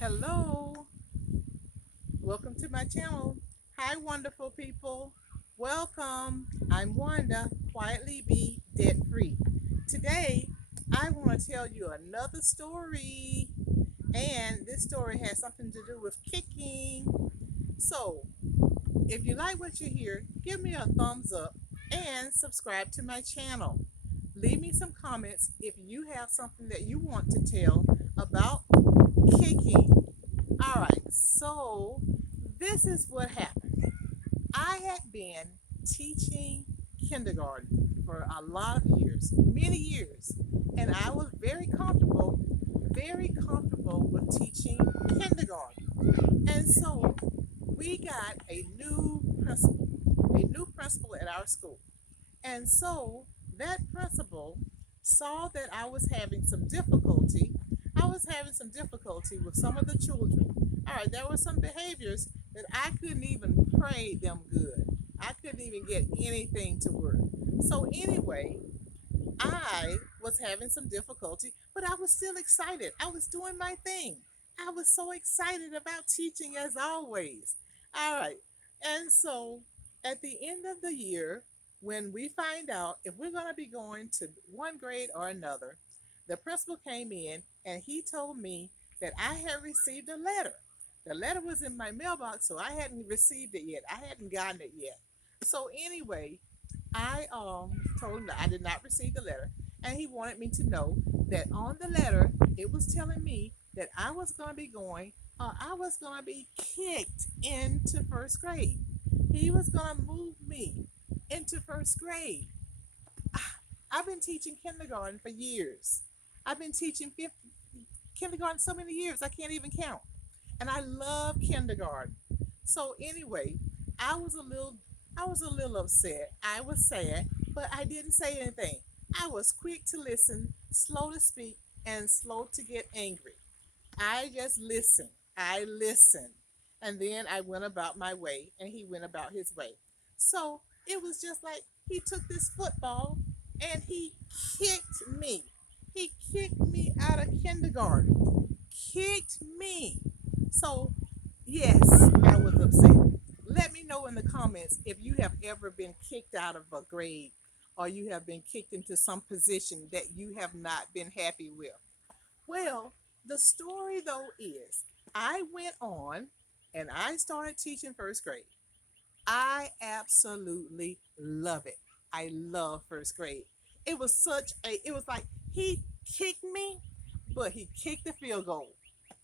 Hello, welcome to my channel. Hi, wonderful people. Welcome. I'm Wanda, quietly be debt free. Today, I want to tell you another story, and this story has something to do with kicking. So, if you like what you hear, give me a thumbs up and subscribe to my channel. Leave me some comments if you have something that you want to tell about kicking. All right, so this is what happened. I had been teaching kindergarten for a lot of years, many years, and I was very comfortable with teaching kindergarten. And so we got a new principal at our school. And so that principal saw that I was having some difficulty. I was having some difficulty with some of the children. All right, there were some behaviors that I couldn't even pray them good. I couldn't even get anything to work. So anyway, I was having some difficulty, but I was still excited. I was doing my thing. I was so excited about teaching as always. All right. And so at the end of the year, when we find out if we're going to be going to one grade or another, the principal came in and he told me that I had received a letter. The letter was in my mailbox, so I hadn't received it yet. I hadn't gotten it yet. So anyway, I told him that I did not receive the letter, and he wanted me to know that on the letter it was telling me that I was going to be going, I was going to be kicked into first grade. He was going to move me into first grade. I've been teaching kindergarten for years. I've been teaching kindergarten so many years I can't even count, and I love kindergarten. So anyway, I was a little I was a little upset. I was sad, but I didn't say anything. I was quick to listen, slow to speak, and slow to get angry. I just listened. I listened. And then I went about my way and he went about his way. So it was just like he took this football and he kicked me. He kicked me out of kindergarten. Kicked me. So, yes, I was upset. Let me know in the comments if you have ever been kicked out of a grade or you have been kicked into some position that you have not been happy with. Well, the story though is I went on and I started teaching first grade. I absolutely love it. I love first grade. It was like he kicked me, but he kicked the field goal.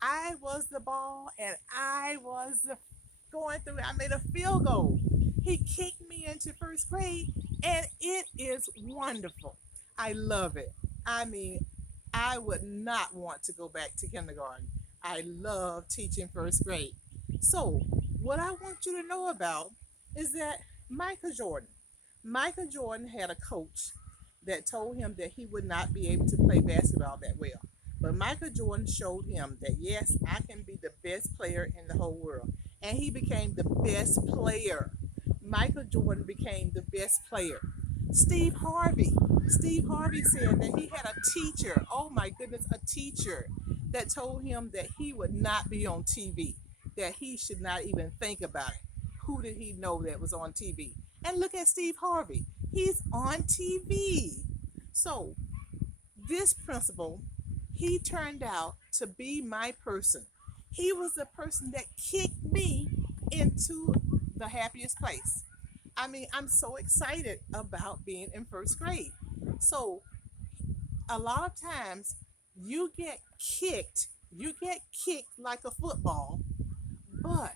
I was the ball and I was the going through. I made a field goal. He kicked me into first grade and it is wonderful. I love it. I mean, I would not want to go back to kindergarten. I love teaching first grade. So, what I want you to know about is that Michael Jordan, Michael Jordan had a coach that told him that he would not be able to play basketball that well. But Michael Jordan showed him that yes, I can be the best player in the whole world. And he became the best player. Michael Jordan became the best player. Steve Harvey. Steve Harvey said that he had a teacher, oh my goodness, a teacher that told him that he would not be on TV, that he should not even think about it. Who did he know that was on TV? And look at Steve Harvey. He's on TV. So, this principal, he turned out to be my person. He was the person that kicked me into the happiest place. I mean, I'm so excited about being in first grade. So, a lot of times you get kicked like a football, but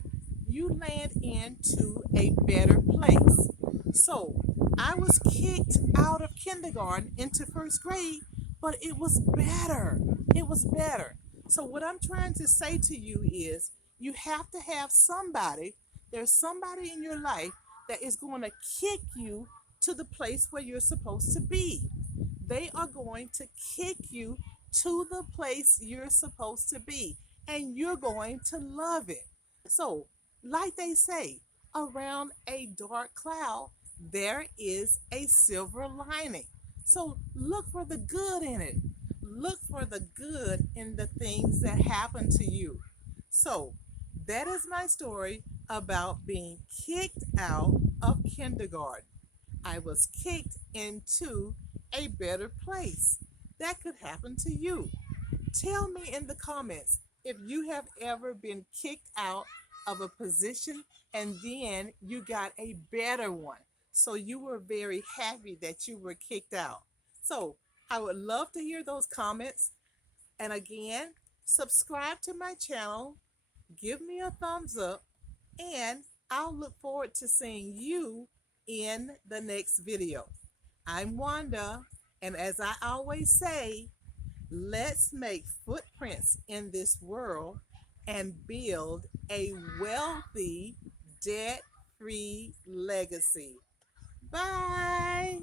you land into a better place. So I was kicked out of kindergarten into first grade, but it was better. It was better. So, what I'm trying to say to you is you have to have somebody, there's somebody in your life that is going to kick you to the place where you're supposed to be. They are going to kick you to the place you're supposed to be, and you're going to love it. So, like they say, around a dark cloud, there is a silver lining. So, look for the good in it. Look for the good in the things that happen to you. So, that is my story about being kicked out of kindergarten. I was kicked into a better place. That could happen to you. Tell me in the comments if you have ever been kicked out of a position and then you got a better one. So you were very happy that you were kicked out. So I would love to hear those comments. And again, subscribe to my channel, give me a thumbs up, and I'll look forward to seeing you in the next video. I'm Wanda, and as I always say, let's make footprints in this world and build a wealthy, debt free legacy. Bye.